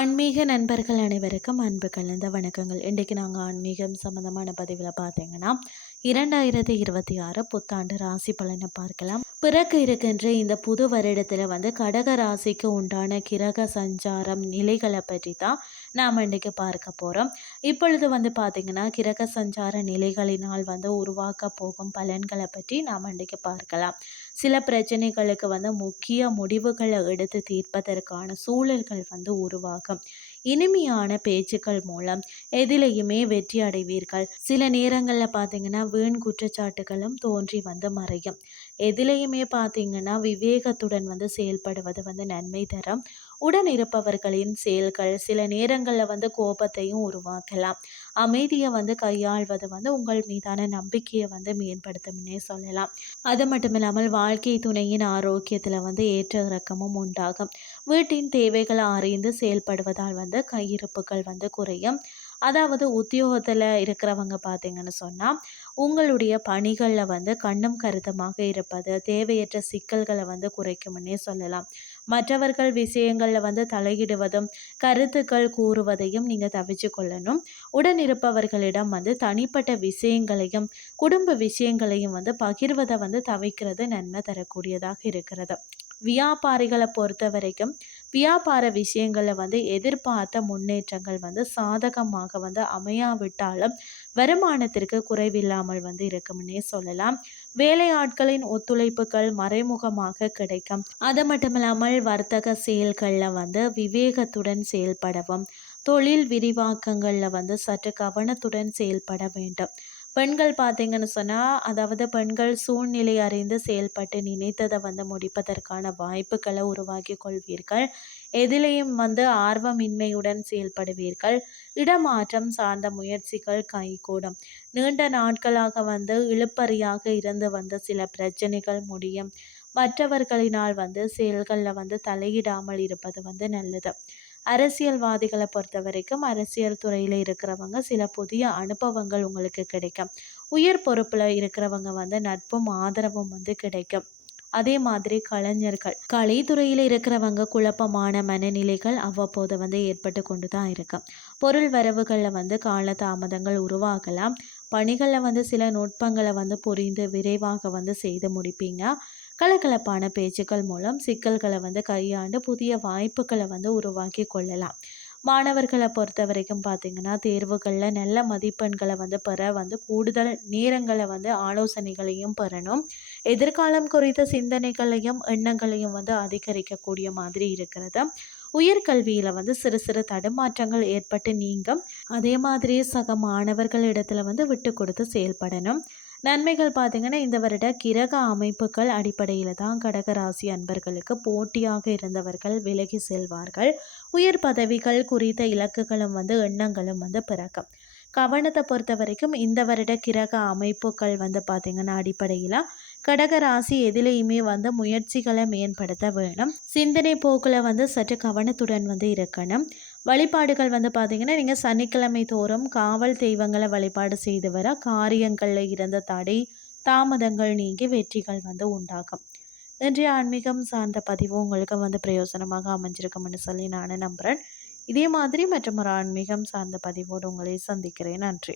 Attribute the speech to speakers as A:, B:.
A: ஆன்மீக நண்பர்கள் அனைவருக்கும் அன்பு கலந்த வணக்கங்கள். இன்றைக்கு நாங்கள் ஆன்மீகம் சம்மந்தமான பதிவில் பார்த்தீங்கன்னா இரண்டாயிரத்தி இருபத்தி ஆறு புத்தாண்டு ராசி பலனை பார்க்கலாம். பிறகு இருக்கின்ற இந்த புது வருடத்தில் வந்து கடக ராசிக்கு உண்டான கிரக சஞ்சாரம் நிலைகளை பற்றி தான் நாம் இன்றைக்கு பார்க்க போகிறோம் இப்பொழுது வந்து பார்த்திங்கன்னா கிரக சஞ்சார நிலைகளினால் வந்து உருவாக்க போகும் பலன்களை பற்றி நாம் இன்றைக்கு பார்க்கலாம். சில பிரச்சனைகளுக்கு வந்து முக்கிய முடிவுகளை எடுத்து தீர்ப்பதற்கான சூழல்கள் வந்து உருவாகும். இனிமையான பேச்சுக்கள் மூலம் எதிலையுமே வெற்றி அடைவீர்கள். சில நேரங்களில் பார்த்தீங்கன்னா வீண் குற்றச்சாட்டுகளும் தோன்றி வந்து மறையும். எதிலையுமே பார்த்தீங்கன்னா விவேகத்துடன் வந்து செயல்படுவது வந்து நன்மை தரும். உடன் இருப்பவர்களின் செயல்கள் சில நேரங்களில் வந்து கோபத்தையும் உருவாக்கலாம். அமைதியை வந்து கையாள்வது வந்து உங்கள் மீதான நம்பிக்கையை வந்து மேம்படுத்தும்னே சொல்லலாம். அது மட்டும் இல்லாமல் வாழ்க்கை துணையின் ஆரோக்கியத்தில் வந்து ஏற்ற இறக்கமும் உண்டாகும். வீட்டின் தேவைகளை அறிந்து செயல்படுவதால் வந்து கையிருப்புகள் வந்து குறையும். அதாவது உத்தியோகத்தில் இருக்கிறவங்க பார்த்தீங்கன்னு சொன்னால் உங்களுடைய பணிகளில் வந்து கண்ணும் கருத்தமாக இருப்பது தேவையற்ற சிக்கல்களை வந்து குறைக்கும்னே சொல்லலாம். மற்றவர்கள் விஷயங்களில் வந்து தலையிடுவதும் கருத்துக்கள் கூறுவதையும் நீங்கள் தவிச்சு கொள்ளணும் உடன் இருப்பவர்களிடம் வந்து தனிப்பட்ட விஷயங்களையும் குடும்ப விஷயங்களையும் வந்து பகிர்வதை வந்து தவிக்கிறது நன்மை தரக்கூடியதாக இருக்கிறது. வியாபாரிகளை பொறுத்த வரைக்கும் வியாபார விஷயங்களில் வந்து எதிர்பார்த்த முன்னேற்றங்கள் வந்து சாதகமாக வந்து அமையாவிட்டாலும் வருமானத்திற்கு குறைவில்லாமல் வந்து இருக்கும்னே சொல்லலாம். வேலையாட்களின் ஒத்துழைப்புகள் மறைமுகமாக கிடைக்கும். அது மட்டும் இல்லாமல் வர்த்தக செயல்களில் வந்து விவேகத்துடன் செயல்படவும் தொழில் விரிவாக்கங்களில் வந்து சற்று கவனத்துடன் செயல்பட வேண்டும். பெண்கள் பார்த்தீங்கன்னு சொன்னால் அதாவது பெண்கள் சூழ்நிலை அறிந்து செயல்பட்டு நினைத்ததை வந்து முடிப்பதற்கான வாய்ப்புகளை உருவாக்கி கொள்வீர்கள். எதிலையும் வந்து ஆர்வமின்மையுடன் செயல்படுவீர்கள். இடமாற்றம் சார்ந்த முயற்சிகள் கைகூடும். நீண்ட நாட்களாக வந்து இழுப்பறியாக இருந்து வந்த சில பிரச்சனைகள் முடியும். மற்றவர்களினால் வந்து செயல்களில் வந்து தலையிடாமல் இருப்பது வந்து நல்லது. அரசியல்வாதிகளை பொறுத்த வரைக்கும் அரசியல் துறையில் இருக்கிறவங்க சில புதிய அனுபவங்கள் உங்களுக்கு கிடைக்கும். உயர் பொறுப்பில் இருக்கிறவங்க வந்து நட்பும் ஆதரவும் வந்து கிடைக்கும். அதே மாதிரி கலைஞர்கள். கலைத்துறையில் இருக்கிறவங்க குழப்பமான மனநிலைகள் அவ்வப்போது வந்து ஏற்பட்டு கொண்டு தான் இருக்கும். பொருள் வரவுகளில் வந்து கால தாமதங்கள் உருவாகலாம். பணிகளில் வந்து சில நுட்பங்களை வந்து புரிந்து விரைவாக வந்து செய்து முடிப்பீங்க. கலகலப்பான பேச்சுக்கள் மூலம் சிக்கல்களை வந்து கையாண்டு புதிய வாய்ப்புகளை வந்து உருவாக்கி கொள்ளலாம். மாணவர்களை பொறுத்த வரைக்கும் பார்த்திங்கன்னா தேர்வுகளில் நல்ல மதிப்பெண்களை வந்து பெற வந்து கூடுதல் நேரங்களை வந்து ஆலோசனைகளையும் பெறணும். எதிர்காலம் குறித்த சிந்தனைகளையும் எண்ணங்களையும் வந்து அதிகரிக்கக்கூடிய மாதிரி இருக்கிறது. உயர்கல்வியில் வந்து சிறு சிறு தடுமாற்றங்கள் ஏற்பட்டு நீங்கும். அதே மாதிரி சக மாணவர்களிடத்தில் வந்து விட்டு கொடுத்து செயல்படணும். நன்மைகள் பார்த்திங்கன்னா இந்த வருட கிரக அமைப்புகள் அடிப்படையில் தான் கடகராசி அன்பர்களுக்கு போட்டியாக இருந்தவர்கள் விலகி செல்வார்கள். உயர் பதவிகள் குறித்த இலக்குகளும் வந்து எண்ணங்களும் வந்து பிறக்கும். கவனத்தை பொறுத்த வரைக்கும் இந்த வருட கிரக அமைப்புகள் வந்து பார்த்திங்கன்னா அடிப்படையில் கடகராசி எதிலையுமே வந்து முயற்சிகளை மேம்படுத்த வேணும். சிந்தனை போக்கில் வந்து சற்று கவனத்துடன் வந்து இருக்கணும். வழிபாடுகள் வந்து பார்த்திங்கன்னா நீங்கள் சனிக்கிழமை தோறும் காவல் தெய்வங்களை வழிபாடு செய்து வர காரியங்களில் இருந்த தடை தாமதங்கள் நீங்கி வெற்றிகள் வந்து உண்டாகும். இன்றைய ஆன்மீகம் சார்ந்த பதிவு உங்களுக்கு வந்து பிரயோசனமாக அமைஞ்சிருக்கும்னு சொல்லி நான் நம்புகிறேன் இதே மாதிரி மற்றும் ஒரு ஆன்மீகம் சார்ந்த பதிவோடு உங்களை சந்திக்கிறேன். நன்றி.